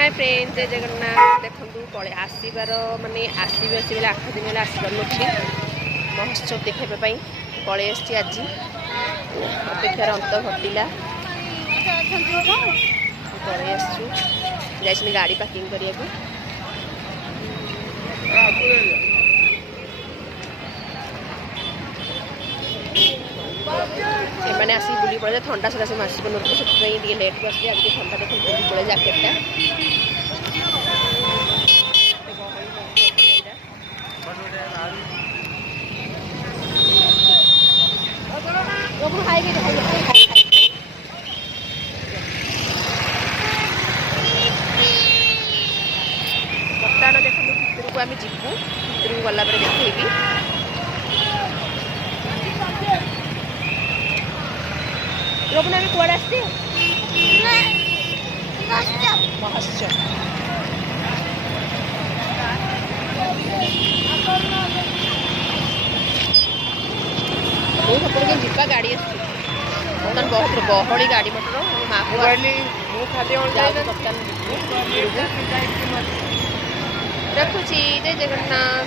Hi friend जय जगन्नाथ देखु पड़े आसबार मानने आसबे 8 दिन है आसपार महोत्सव देखापी पलि आज अपेक्षार अंत घटिला पलि आसु गाड़ी पार्किंग करने से आसिक बुली पड़े ठंडा सदा से आस से लेट को आस ठंडा देख बुली पड़े जैकेटा बर्तमान देखो भितर को आम जीवु भितर को गला देखी रोपना में कुआड़े आसते महोत्सव बहुत जीवा गाड़ी बहुत गहली गाड़ी मटर रखुची जय जगन्नाथ।